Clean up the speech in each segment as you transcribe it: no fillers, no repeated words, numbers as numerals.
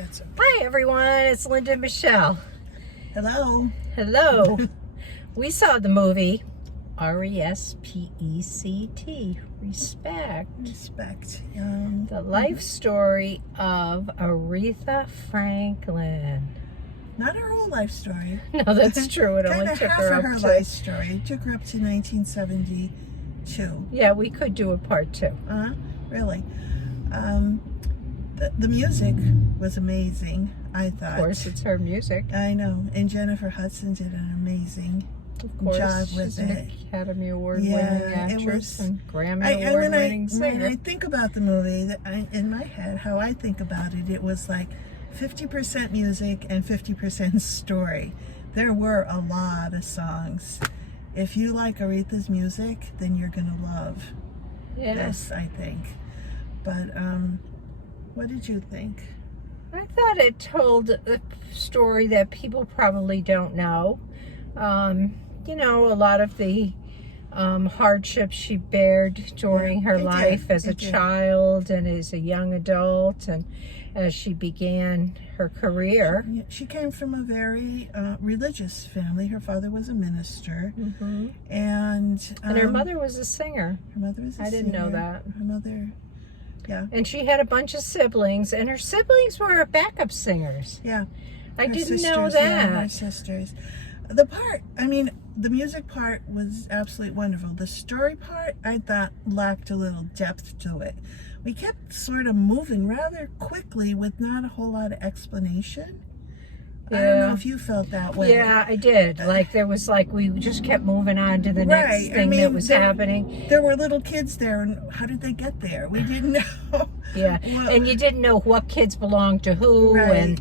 That's okay. Hi everyone, it's Linda and Michelle. Hello. Hello. We saw the movie R-E-S-P-E-C-T, Respect. Respect. The life story of Aretha Franklin. Not her whole life story. No, that's true. It only Kind of took half her of up her to... life story. It took her up to 1972. Yeah, we could do a part two. Really. The music was amazing, I thought. Of course, it's her music. I know. And Jennifer Hudson did an amazing job with She's an it. Academy Award-winning actress and Grammy Award-winning singer. When I think about the movie, in my head, how I think about it, it was like 50% music and 50% story. There were a lot of songs. If you like Aretha's music, then you're going to love this, I think. But what did you think? I thought it told a story that people probably don't know. You know, a lot of the hardships she bared during her life as a child and as a young adult, and as she began her career. She came from a very religious family. Her father was a minister, and her mother was a singer. Her mother was a singer. I didn't know that. Her mother, yeah. And she had a bunch of siblings, and her siblings were backup singers. Yeah. I didn't know that. Yeah, her sisters. The music part was absolutely wonderful. The story part, I thought, lacked a little depth to it. We kept sort of moving rather quickly with not a whole lot of explanation. Yeah. I don't know if you felt that way. Yeah, I did. We just kept moving on to the next thing that was happening. There were little kids there, and how did they get there? We didn't know. Yeah, and you didn't know what kids belonged to who, and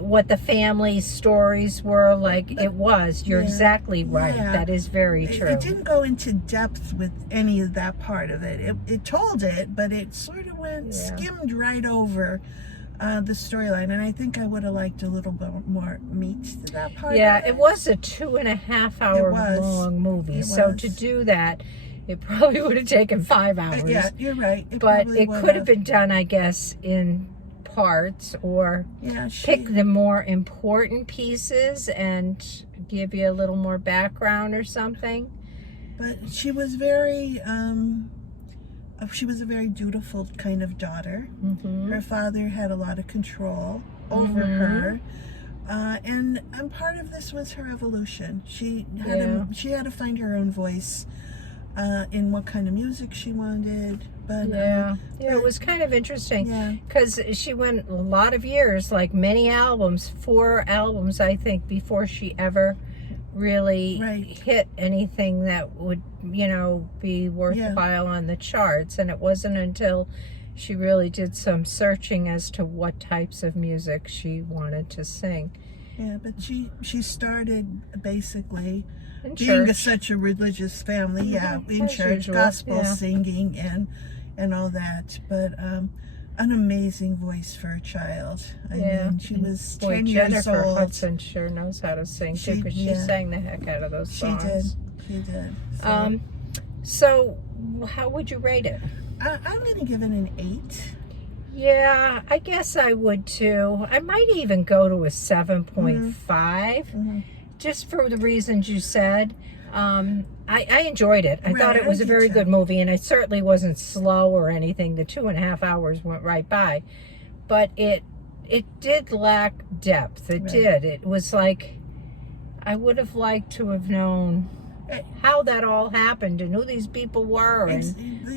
what the family stories were like. You're exactly right. Yeah. That is very true. It didn't go into depth with any of that part of it. It told it, but it sort of skimmed right over the storyline, and I think I would have liked a little bit more meat to that part. Yeah, it was a 2.5 hour long movie, so to do that, it probably would have taken 5 hours. Yeah, you're right. But it could have been done, I guess, in parts, or pick the more important pieces and give you a little more background or something. But she was very she was a very dutiful kind of daughter. Her father had a lot of control over her, and part of this was her evolution. She had to find her own voice in what kind of music she wanted. But it was kind of interesting because she went a lot of years, like many albums, 4 albums I think, before she ever really hit anything that would be worthwhile on the charts. And it wasn't until she really did some searching as to what types of music she wanted to sing. Yeah, but she started basically in being such a religious family, in church, gospel singing and all that, but an amazing voice for a child. I mean, she was 10 years old. Jennifer Hudson sure knows how to sing too, because she sang the heck out of those songs. She did. So how would you rate it? I'm going to give it an 8. Yeah, I guess I would too. I might even go to a 7.5, just for the reasons you said. I enjoyed it. I thought it was a very good movie, and it certainly wasn't slow or anything. The 2.5 hours went right by, but it did lack depth. It did. It was like, I would have liked to have known how that all happened and who these people were.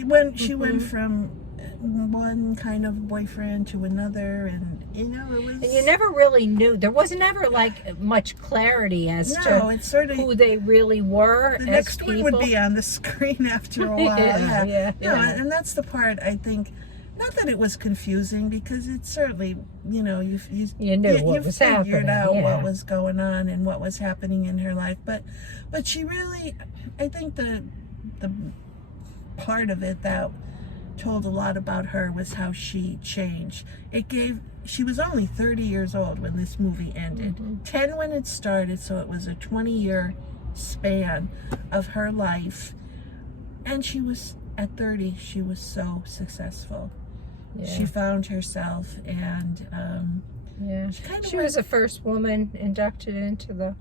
When she went from one kind of boyfriend to another, and it was, and you never really knew. There was never like much clarity as to it's sort of who they really were. The next one would be on the screen after a while. And that's the part, I think, not that it was confusing, because it certainly, you knew what was happening. You figured out what was going on and what was happening in her life, but she really, I think the part of it that told a lot about her was how she changed. She was only 30 years old when this movie ended, 10 when it started, so it was a 20-year span of her life, and she was, at 30, she was so successful. she found herself, and she was the first woman inducted into the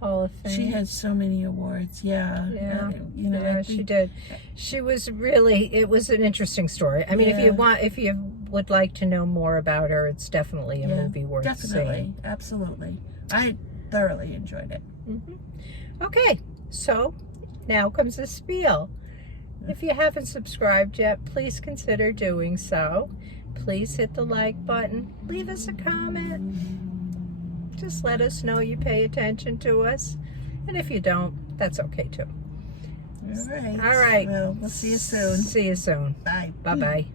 Hall of Fame. She had so many awards. She did. She was really. It was an interesting story. I mean, if you would like to know more about her, it's definitely a movie worth seeing. Absolutely. I thoroughly enjoyed it. Okay, so now comes the spiel. If you haven't subscribed yet, please consider doing so. Please hit the like button. Leave us a comment. Just let us know you pay attention to us. And if you don't, that's okay too. All right. All right. Well, we'll see you soon. See you soon. Bye. Bye-bye.